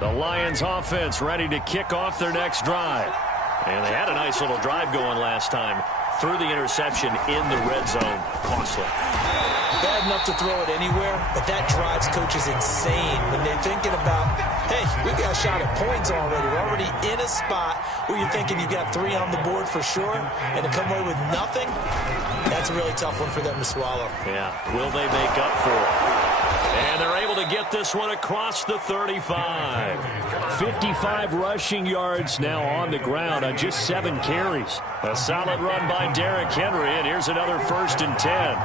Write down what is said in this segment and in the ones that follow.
The Lions offense ready to kick off their next drive. And they had a nice little drive going last time. Threw the interception in the red zone. Costly. Bad enough to throw it anywhere, but that drives coaches insane when they're thinking about, hey, we got a shot at points already. We're already in a spot where you're thinking you got 3 on the board for sure, and to come away with nothing, that's a really tough one for them to swallow. Yeah, will they make up for it? And they're able to get this one across the 35. 55 rushing yards now on the ground on just 7 carries. A solid run by Derrick Henry, and here's another 1st and 10.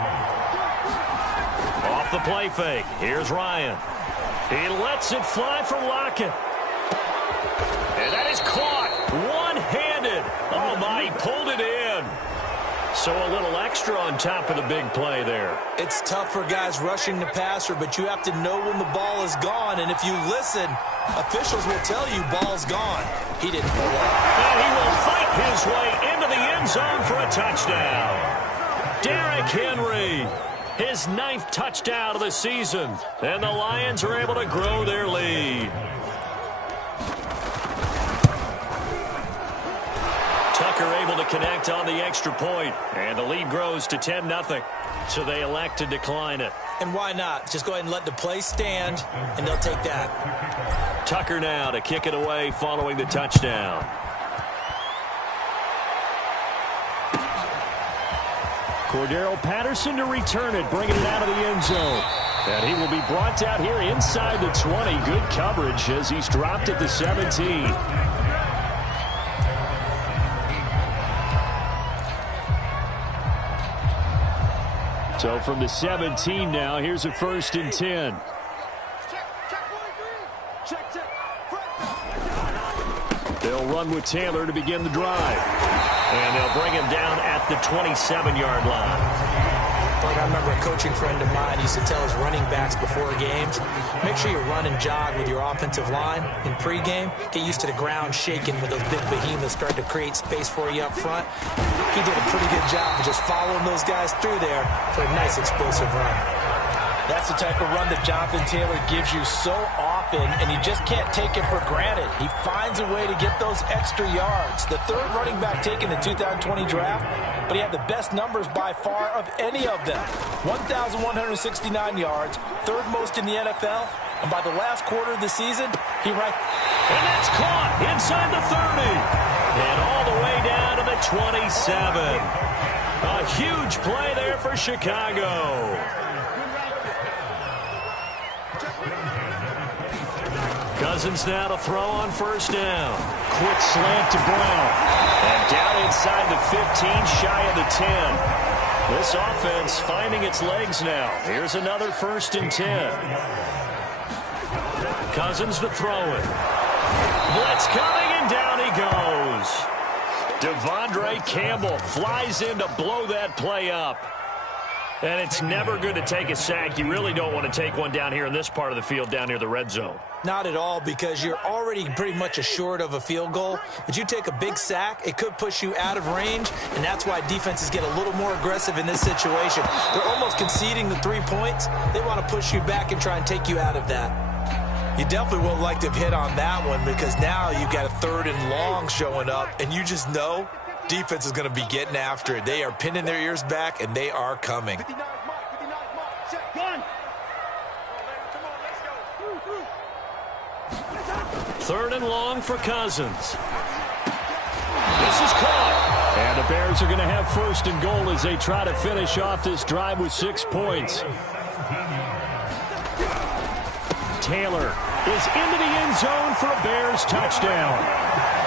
Off the play fake. Here's Ryan. He lets it fly from Lockett. And that is caught one-handed. Oh, my, he pulled it in. So a little extra on top of the big play there. It's tough for guys rushing the passer, but you have to know when the ball is gone. And if you listen, officials will tell you ball's gone. He didn't pull it. And he will fight his way into the end zone for a touchdown. Derrick Henry, his 9th touchdown of the season. And the Lions are able to grow their lead. Tucker able to connect on the extra point, and the lead grows to 10-0. So they elect to decline it. And why not? Just go ahead and let the play stand, and they'll take that. Tucker now to kick it away following the touchdown. Cordero Patterson to return it, bringing it out of the end zone. And he will be brought down here inside the 20. Good coverage as he's dropped at the 17. So from the 17 now, here's a 1st and 10. They'll run with Taylor to begin the drive. And they'll bring him down at the 27-yard line. I remember a coaching friend of mine used to tell his running backs before games, make sure you run and jog with your offensive line in pregame. Get used to the ground shaking when those big behemoths start to create space for you up front. He did a pretty good job of just following those guys through there for a nice explosive run. That's the type of run that Jonathan Taylor gives you so often, and you just can't take it for granted. He finds a way to get those extra yards. The 3rd running back taken in the 2020 draft, but he had the best numbers by far of any of them. 1,169 yards, 3rd most in the NFL, and by the last quarter of the season, he ranked. And that's caught inside the 30. And all the way down to the 27. A huge play there for Chicago. Cousins now to throw on 1st down. Quick slant to Brown. And down inside the 15, shy of the 10. This offense finding its legs now. Here's another 1st and 10. Cousins to throw it. Blitz coming, and down he goes. Devondre Campbell flies in to blow that play up. And it's never good to take a sack. You really don't want to take one down here in this part of the field down near the red zone. Not at all, because you're already pretty much assured of a field goal. But you take a big sack, it could push you out of range, and that's why defenses get a little more aggressive in this situation. They're almost conceding the 3 points. They want to push you back and try and take you out of that. You definitely won't like to hit on that one, because now you've got a 3rd and long showing up, and you just know defense is going to be getting after it. They are pinning their ears back, and they are coming. 3rd and long for Cousins. This is caught. And the Bears are going to have 1st and goal as they try to finish off this drive with 6 points. Taylor is into the end zone for a Bears touchdown.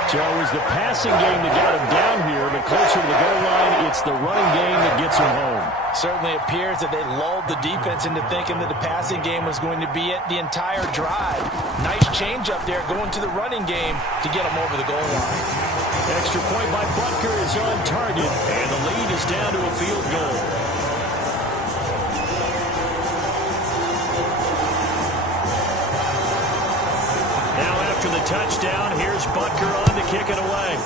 So it was the passing game that got him down here, but closer to the goal line, it's the running game that gets him home. Certainly appears that they lulled the defense into thinking that the passing game was going to be it the entire drive. Nice change up there going to the running game to get him over the goal line. Extra point by Butker is on target, and the lead is down to a field goal. Now after the touchdown, here's Butker on to kick it away.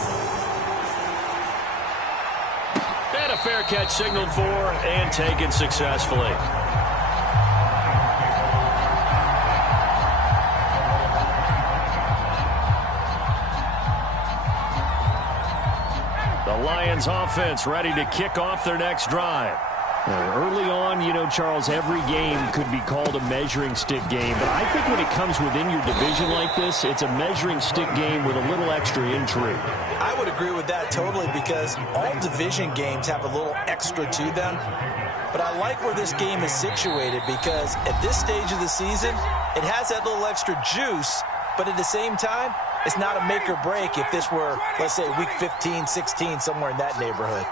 And a fair catch signaled for and taken successfully. The Lions offense ready to kick off their next drive. Early on, you know, Charles, every game could be called a measuring stick game. But I think when it comes within your division like this, it's a measuring stick game with a little extra intrigue. I would agree with that totally because all division games have a little extra to them. But I like where this game is situated because at this stage of the season, it has that little extra juice. But at the same time, it's not a make or break if this were, let's say, week 15, 16, somewhere in that neighborhood.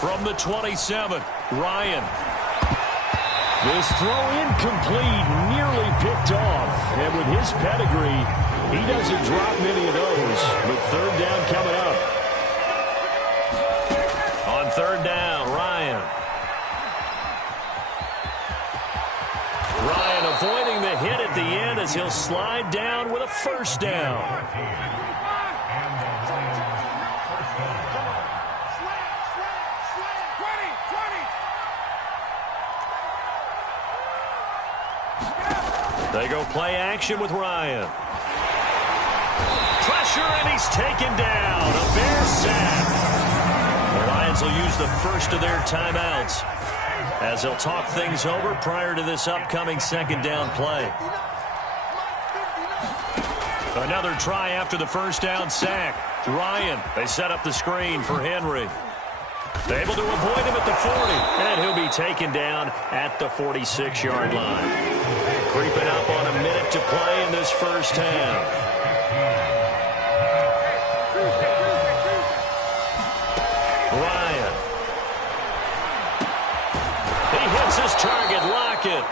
From the 27, Ryan. This throw incomplete, nearly picked off. And with his pedigree, he doesn't drop many of those. With third down coming up. On third down, Ryan. Ryan avoiding the hit at the end as he'll slide down with a first down. They go play action with Ryan. Pressure, and he's taken down. A Bear sack. The Lions will use the first of their timeouts as they'll talk things over prior to this upcoming second down play. Another try after the first down sack. Ryan, they set up the screen for Henry. Able to avoid him at the 40, and he'll be taken down at the 46-yard line. Creeping up on a minute to play in this first half. Ryan. He hits his target, Lockett.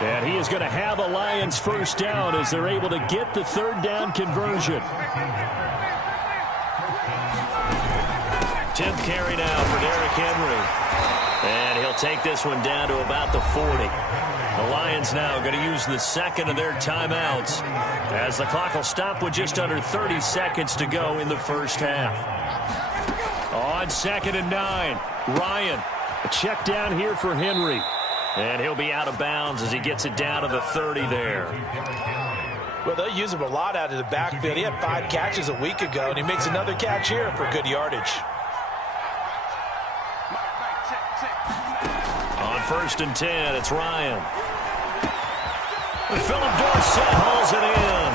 And he is going to have a Lions first down as they're able to get the third down conversion. 10th carry now for Derrick Henry. And he'll take this one down to about the 40. The Lions now going to use the second of their timeouts as the clock will stop with just under 30 seconds to go in the first half. On 2nd and 9, Ryan. A check down here for Henry. And he'll be out of bounds as he gets it down to the 30 there. Well, they'll use him a lot out of the backfield. He had 5 catches a week ago, and he makes another catch here for good yardage. On 1st and 10, it's Ryan. Philip Dorsett hauls it in.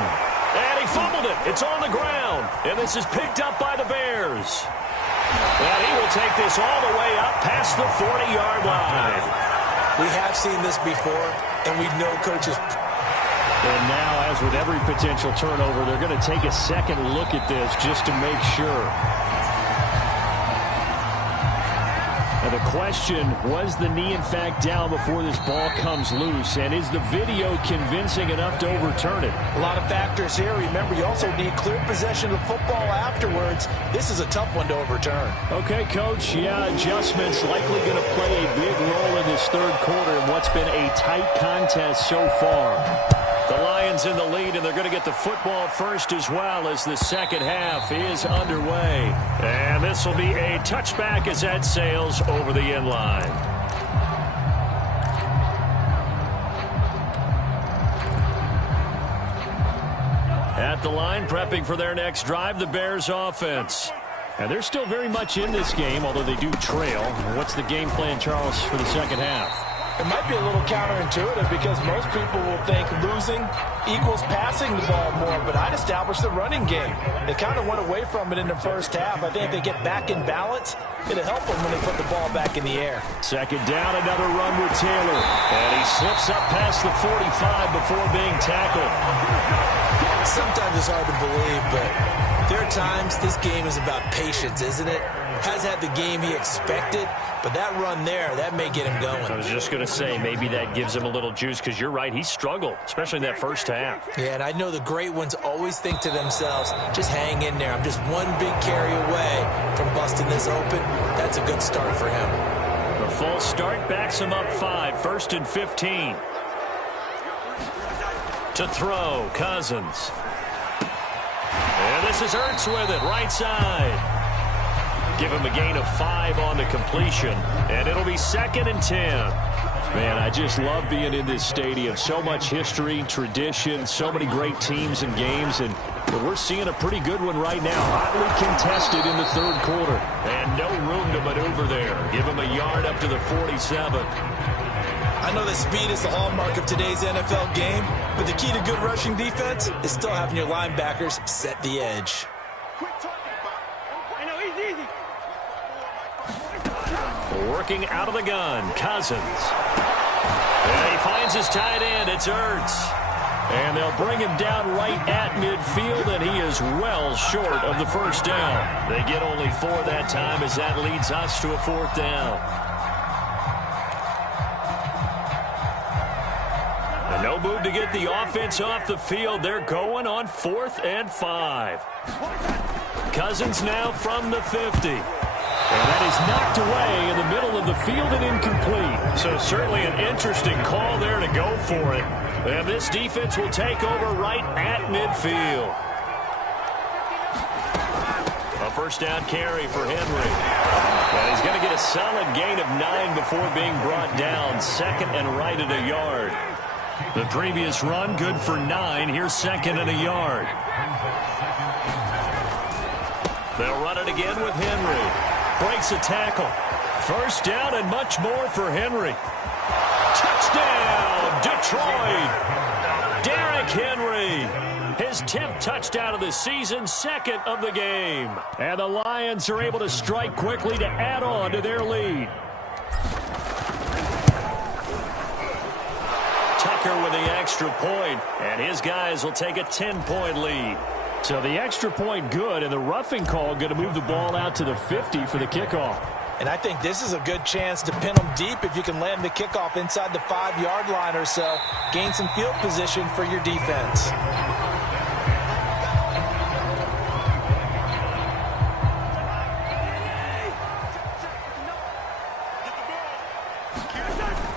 And he fumbled it. It's on the ground. And this is picked up by the Bears. And he will take this all the way up past the 40-yard line. We have seen this before, and we know coaches. And now, as with every potential turnover, they're going to take a second look at this just to make sure. And the question, was the knee in fact down before this ball comes loose? And is the video convincing enough to overturn it? A lot of factors here. Remember, you also need clear possession of the football afterwards. This is a tough one to overturn. Okay, Coach. Yeah, adjustments likely going to play a big role in this third quarter in what's been a tight contest so far. The Lions in the lead, and they're going to get the football first as well as the second half is underway. And this will be a touchback as that sails over the end line. At the line, prepping for their next drive, the Bears offense. And they're still very much in this game, although they do trail. What's the game plan, Charles, for the second half? It might be a little counterintuitive because most people will think losing equals passing the ball more, but I'd establish the running game. They kind of went away from it in the first half. I think if they get back in balance, it'll help them when they put the ball back in the air. Second down, another run with Taylor. And he slips up past the 45 before being tackled. Sometimes it's hard to believe, but there are times this game is about patience, isn't it? Has had the game he expected, but that run there, that may get him going. I was just going to say, maybe that gives him a little juice because you're right, he struggled, especially in that first half. Yeah, and I know the great ones always think to themselves, just hang in there. I'm just one big carry away from busting this open. That's a good start for him. The false start backs him up 5, 1st and 15. To throw, Cousins. And this is Ertz with it, right side. Give him a gain of 5 on the completion, and it'll be 2nd and 10. Man, I just love being in this stadium. So much history, tradition, so many great teams and games, and we're seeing a pretty good one right now. Hotly contested in the third quarter. And no room to maneuver there. Give him a yard up to the 47. I know that speed is the hallmark of today's NFL game, but the key to good rushing defense is still having your linebackers set the edge. Working out of the gun, Cousins. And he finds his tight end. It's Ertz. And they'll bring him down right at midfield, and he is well short of the first down. They get only 4 that time as that leads us to a 4th down. And no move to get the offense off the field. They're going on 4th and 5. Cousins now from the 50. And that is knocked away in the middle of the field and incomplete. So certainly an interesting call there to go for it. And this defense will take over right at midfield. A first down carry for Henry. And he's going to get a solid gain of 9 before being brought down. 2nd and right at a yard. The previous run good for 9. Here's 2nd and a yard. They'll run it again with Henry. Breaks a tackle. First down and much more for Henry. Touchdown, Detroit. Derrick Henry. His 10th touchdown of the season, 2nd of the game. And the Lions are able to strike quickly to add on to their lead. Tucker with the extra point, and his guys will take a 10-point lead. So the extra point good, and the roughing call going to move the ball out to the 50 for the kickoff. And I think this is a good chance to pin them deep if you can land the kickoff inside the 5-yard line or so. Gain some field position for your defense.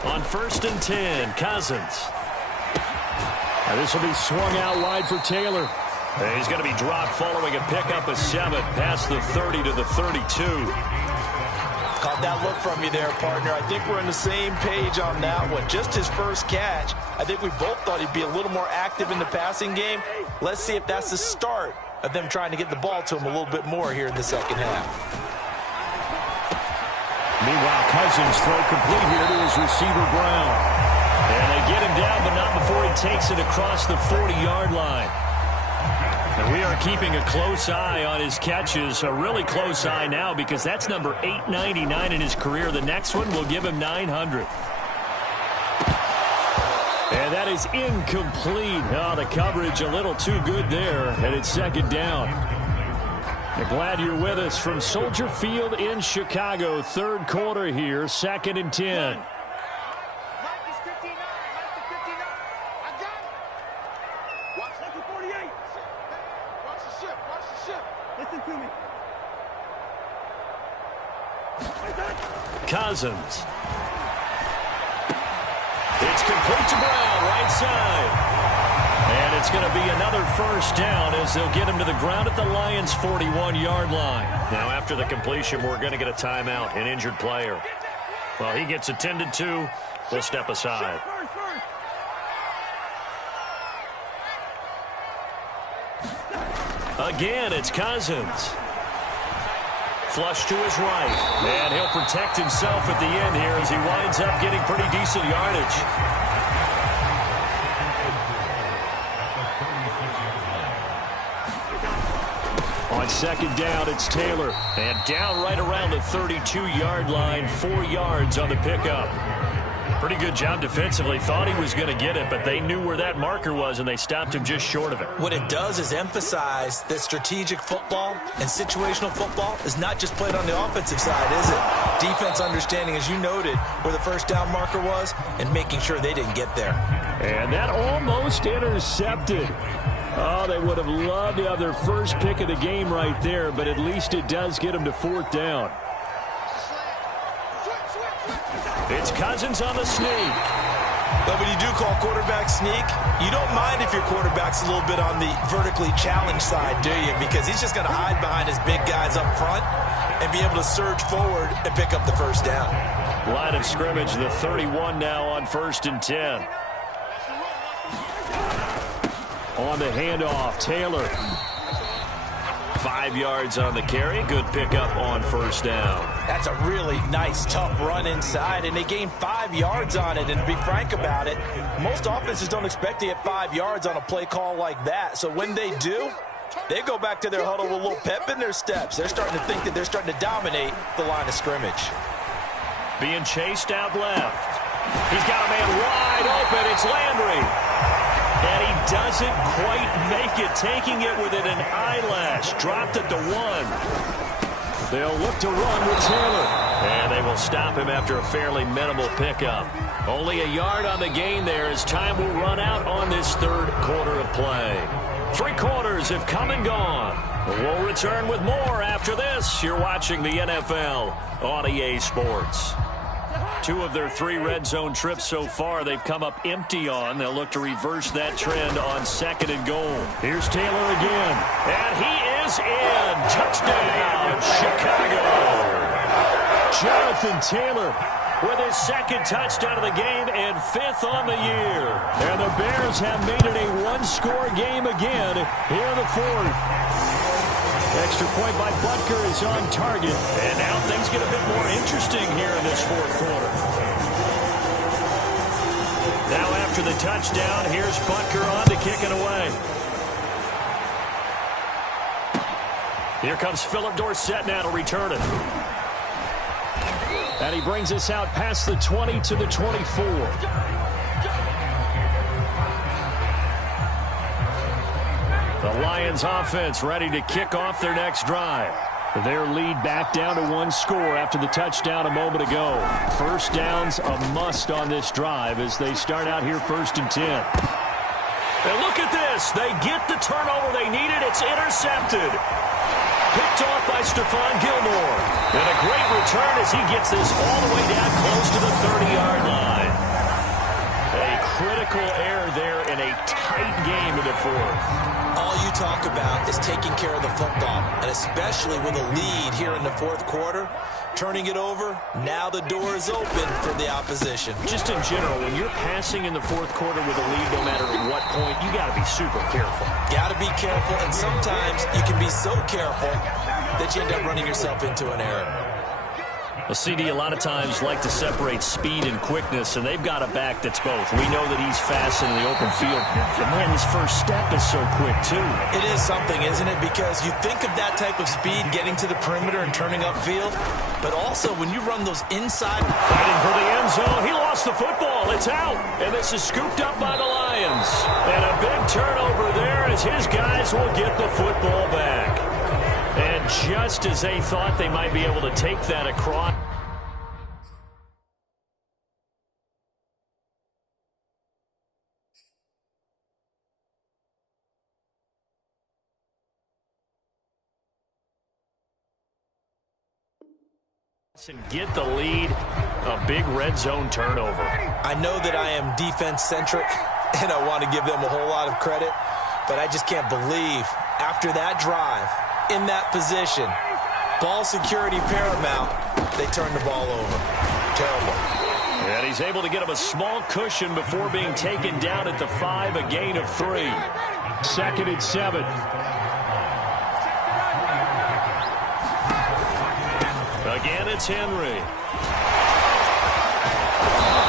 On 1st and 10, Cousins. Now this will be swung out wide for Taylor. And he's going to be dropped following a pickup of 7 past the 30 to the 32. Caught that look from you there, partner. I think we're on the same page on that one. Just his first catch. I think we both thought he'd be a little more active in the passing game. Let's see if that's the start of them trying to get the ball to him a little bit more here in the second half. Meanwhile, Cousins throw complete here to his receiver, Brown. And they get him down, but not before he takes it across the 40-yard line. And we are keeping a close eye on his catches, a really close eye now, because that's number 899 in his career. The next one will give him 900. And that is incomplete. Oh, the coverage a little too good there, and it's 2nd down. We're glad you're with us from Soldier Field in Chicago. 3rd quarter here, 2nd and 10. Cousins. It's complete to Brown, right side. And it's going to be another first down as they'll get him to the ground at the Lions' 41-yard line. Now, after the completion, we're going to get a timeout, an injured player. Well, he gets attended to. We'll step aside. Again, it's Cousins. Flush to his right. And he'll protect himself at the end here as he winds up getting pretty decent yardage. On 2nd down, it's Taylor. And down right around the 32-yard line, 4 yards on the pickup. Pretty good job defensively. Thought he was going to get it, but they knew where that marker was, and they stopped him just short of it. What it does is emphasize that strategic football and situational football is not just played on the offensive side, is it? Defense understanding, as you noted, where the first down marker was and making sure they didn't get there. And that almost intercepted. Oh, they would have loved to have their first pick of the game right there, but at least it does get them to 4th down. It's Cousins on the sneak. But when you do call quarterback sneak, you don't mind if your quarterback's a little bit on the vertically challenged side, do you? Because he's just going to hide behind his big guys up front and be able to surge forward and pick up the first down. Line of scrimmage, the 31 now on 1st and 10. On the handoff, Taylor. 5 yards on the carry. Good pickup on 1st down. That's a really nice, tough run inside, and they gained 5 yards on it. And to be frank about it, most offenses don't expect to get 5 yards on a play call like that. So when they do, they go back to their huddle with a little pep in their steps. They're starting to think that they're starting to dominate the line of scrimmage. Being chased out left. He's got a man wide open. It's Landry. And he doesn't quite make it, taking it within an eyelash. Dropped at the 1. They'll look to run with Taylor. And they will stop him after a fairly minimal pickup. Only a yard on the gain there as time will run out on this 3rd quarter of play. 3 quarters have come and gone. We'll return with more after this. You're watching the NFL on EA Sports. 2 of their 3 red zone trips so far they've come up empty on. They'll look to reverse that trend on 2nd and goal. Here's Taylor again. And he is in. Touchdown, Chicago. Jonathan Taylor with his 2nd touchdown of the game and 5th on the year. And the Bears have made it a 1-score game again here in the 4th. Extra point by Butker is on target. And now things get a bit more interesting here in this 4th quarter. Now after the touchdown, here's Butker on to kick it away. Here comes Philip Dorsett now to return it. And he brings us out past the 20 to the 24. The Lions offense ready to kick off their next drive. Their lead back down to 1 score after the touchdown a moment ago. 1st down's a must on this drive as they start out here 1st and 10. And look at this. They get the turnover they needed. It's intercepted. Picked off by Stephon Gilmore. And a great return as he gets this all the way down close to the 30-yard line. A critical error there in a tight game in the 4th. All you talk about is taking care of the football, and especially with a lead here in the 4th quarter, turning it over, now the door is open for the opposition. Just in general, when you're passing in the 4th quarter with a lead, no matter at what point, you got to be super careful. Got to be careful, and sometimes you can be so careful that you end up running yourself into an error. Well, CD, a lot of times like to separate speed and quickness, and they've got a back that's both. We know that he's fast in the open field, but man, his first step is so quick, too. It is something, isn't it? Because you think of that type of speed getting to the perimeter and turning upfield, but also when you run those inside. Fighting for the end zone. He lost the football. It's out, and this is scooped up by the Lions. And a big turnover there as his guys will get the football back. And just as they thought they might be able to take that across. And get the lead, a big red zone turnover. I know that I am defense-centric, and I want to give them a whole lot of credit, but I just can't believe after that drive, in that position, ball security paramount, they turn the ball over. Terrible. And he's able to get him a small cushion before being taken down at the 5, a gain of 3. 2nd and 7. Again, it's Henry.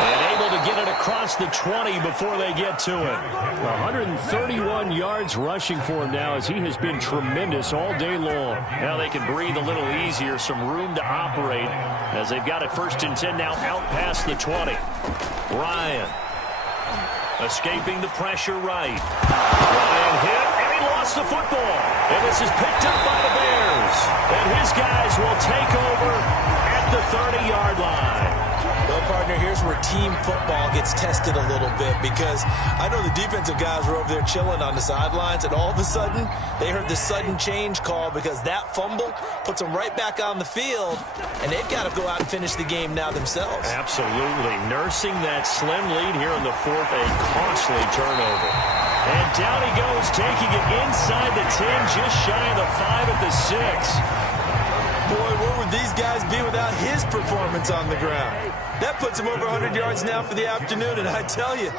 And able to get it across the 20 before they get to it. 131 yards rushing for him now as he has been tremendous all day long. Now they can breathe a little easier, some room to operate as they've got it 1st and 10 now out past the 20. Ryan escaping the pressure right. Ryan hit, and he lost the football. And this is picked up by the Bears. And his guys will take over at the 30-yard line. No part Partner, here's where team football gets tested a little bit, because I know the defensive guys were over there chilling on the sidelines, and all of a sudden, they heard the sudden change call because that fumble puts them right back on the field, and they've got to go out and finish the game now themselves. Absolutely. Nursing that slim lead here in the fourth, a costly turnover. And down he goes, taking it inside the 10, just shy of the 5 at the 6. Boy, where would these guys be without his performance on the ground? That puts him over 100 yards now for the afternoon, and I tell you,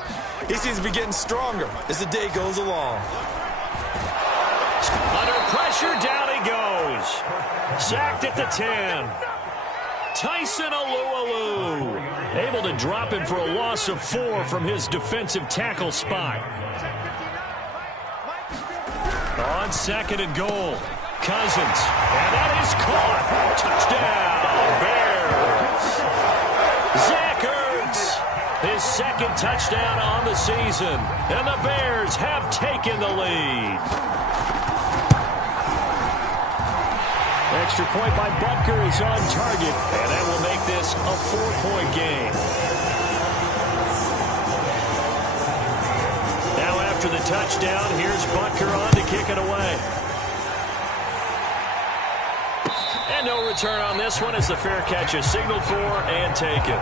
he seems to be getting stronger as the day goes along. Under pressure, down he goes. Sacked at the 10. Tyson Alualu able to drop him for a loss of 4 from his defensive tackle spot. On second and goal, Cousins, and that is caught. Touchdown, Bears. Zach Ertz, his second touchdown on the season, and the Bears have taken the lead. Extra point by Butker is on target, and that will make this a 4-point game. Now after the touchdown, here's Butker on to kick it away. And no return on this one as the fair catch is signaled for and taken.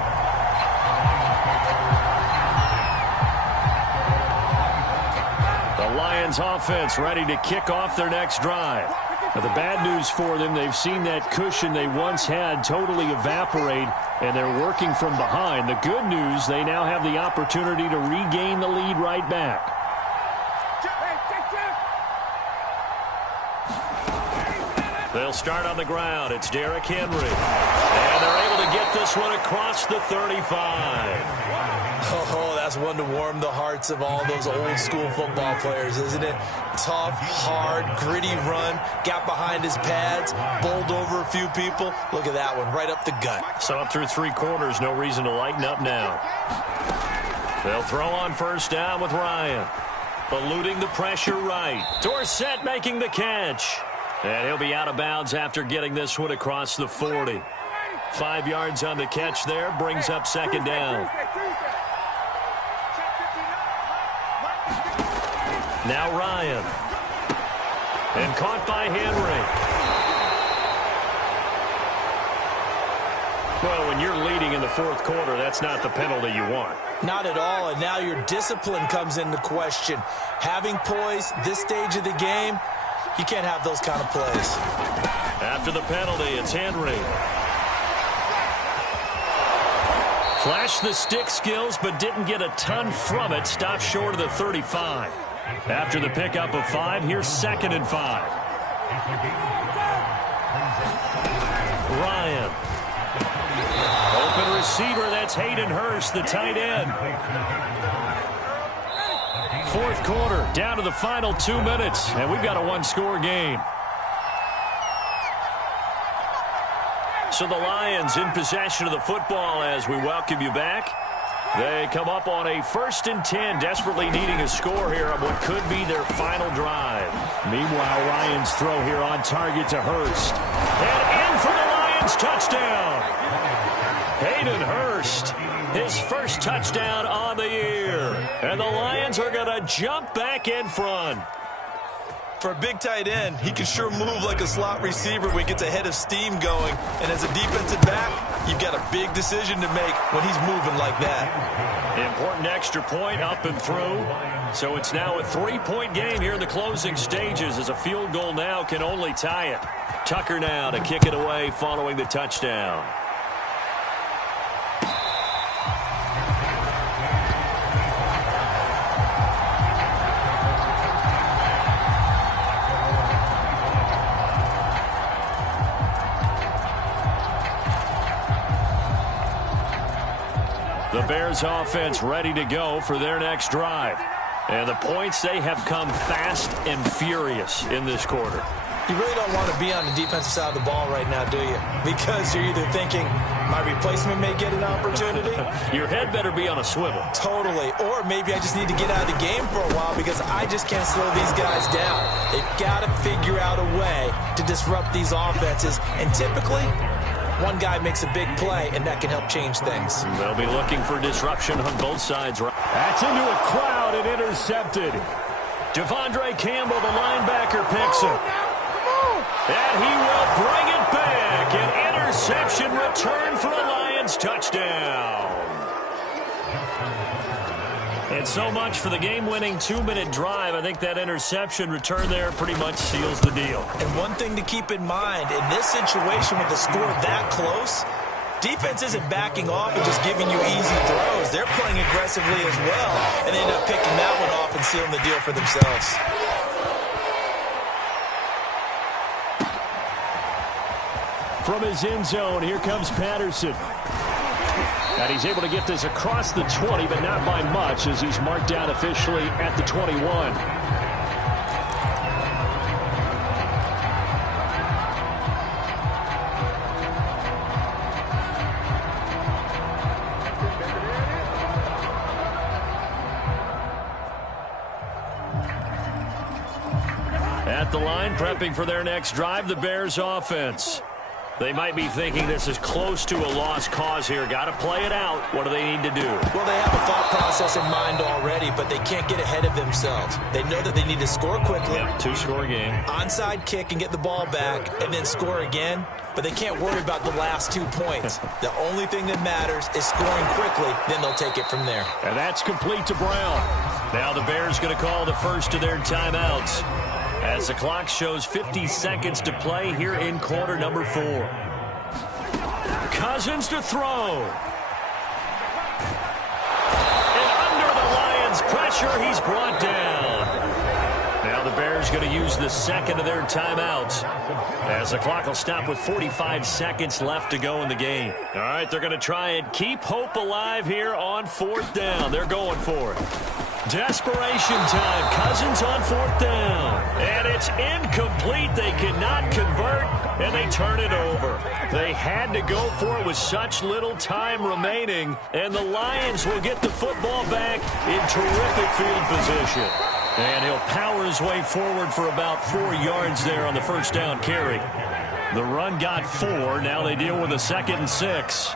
The Lions offense ready to kick off their next drive. Now, the bad news for them, they've seen that cushion they once had totally evaporate, and they're working from behind. The good news, they now have the opportunity to regain the lead right back. They'll start on the ground. It's Derrick Henry. And they're able to get this one across the 35. Oh, that's one to warm the hearts of all those old school football players, isn't it? Tough, hard, gritty run. Got behind his pads, bowled over a few people. Look at that one, right up the gut. So up through 3 quarters, no reason to lighten up now. They'll throw on first down with Ryan. Eluding the pressure right. Dorsett making the catch. And he'll be out of bounds after getting this one across the 40. 5 yards on the catch there, brings up second down. Now Ryan. And caught by Henry. Well, when you're leading in the fourth quarter, that's not the penalty you want. Not at all, and now your discipline comes into question. Having poise this stage of the game, you can't have those kind of plays. After the penalty, it's Henry. Flashed the stick skills, but didn't get a ton from it. Stopped short of the 35. After the pickup of 5, here's second and 5. Ryan. Open receiver, that's Hayden Hurst, the tight end. Fourth quarter, down to the final 2 minutes, and we've got a 1-score game. So the Lions in possession of the football as we welcome you back. They come up on a 1st and 10, desperately needing a score here on what could be their final drive. Meanwhile, Ryan's throw here on target to Hurst. And in for the Lions touchdown. Hayden Hurst, his first touchdown on the year. And the Lions are going to jump back in front. For a big tight end, he can sure move like a slot receiver when he gets a head of steam going. And as a defensive back, you've got a big decision to make when he's moving like that. Important extra point up and through. So it's now a 3-point game here in the closing stages as a field goal now can only tie it. Tucker now to kick it away following the touchdown. The Bears offense ready to go for their next drive. And the points, they have come fast and furious in this quarter. You really don't want to be on the defensive side of the ball right now, do you? Because you're either thinking, my replacement may get an opportunity. Your head better be on a swivel. Totally. Or maybe I just need to get out of the game for a while because I just can't slow these guys down. They've got to figure out a way to disrupt these offenses. And typically, One guy makes a big play, and that can help change things. They'll be looking for disruption on both sides. That's into a crowd and intercepted. Devondre Campbell, the linebacker, picks it. And he will bring it back. An interception return for a Lions touchdown. And so much for the game-winning 2-minute drive. I think that interception return there pretty much seals the deal. And one thing to keep in mind, in this situation with the score that close, defense isn't backing off and just giving you easy throws. They're playing aggressively as well, and they end up picking that one off and sealing the deal for themselves. From his end zone, here comes Patterson. And he's able to get this across the 20, but not by much, as he's marked down officially at the 21. At the line, prepping for their next drive, the Bears offense. They might be thinking this is close to a lost cause here. Got to play it out. What do they need to do? Well, they have a thought process in mind already, but they can't get ahead of themselves. They know that they need to score quickly. Yep, 2-score game. Onside kick and get the ball back and then score again. But they can't worry about the last 2 points. The only thing that matters is scoring quickly. Then they'll take it from there. And that's complete to Brown. Now the Bears going to call the first of their timeouts, as the clock shows 50 seconds to play here in quarter number 4. Cousins to throw. And under the Lions' pressure, he's brought down. Now the Bears going to use the second of their timeouts, as the clock will stop with 45 seconds left to go in the game. All right, they're going to try and keep hope alive here on 4th down. They're going for it. Desperation time. Cousins on 4th down. And it's incomplete. They cannot convert, and they turn it over. They had to go for it with such little time remaining, and the Lions will get the football back in terrific field position. And he'll power his way forward for about 4 yards there on the first down carry. The run got 4. Now they deal with a 2nd and 6.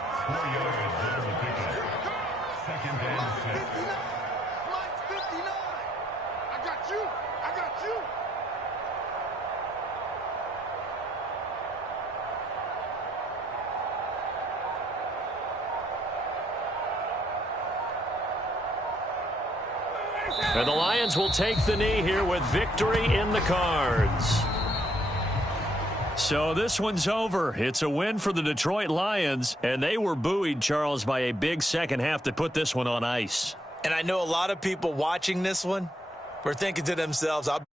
And the Lions will take the knee here with victory in the cards. So this one's over. It's a win for the Detroit Lions, and they were buoyed, Charles, by a big second half to put this one on ice. And I know a lot of people watching this one were thinking to themselves, I'll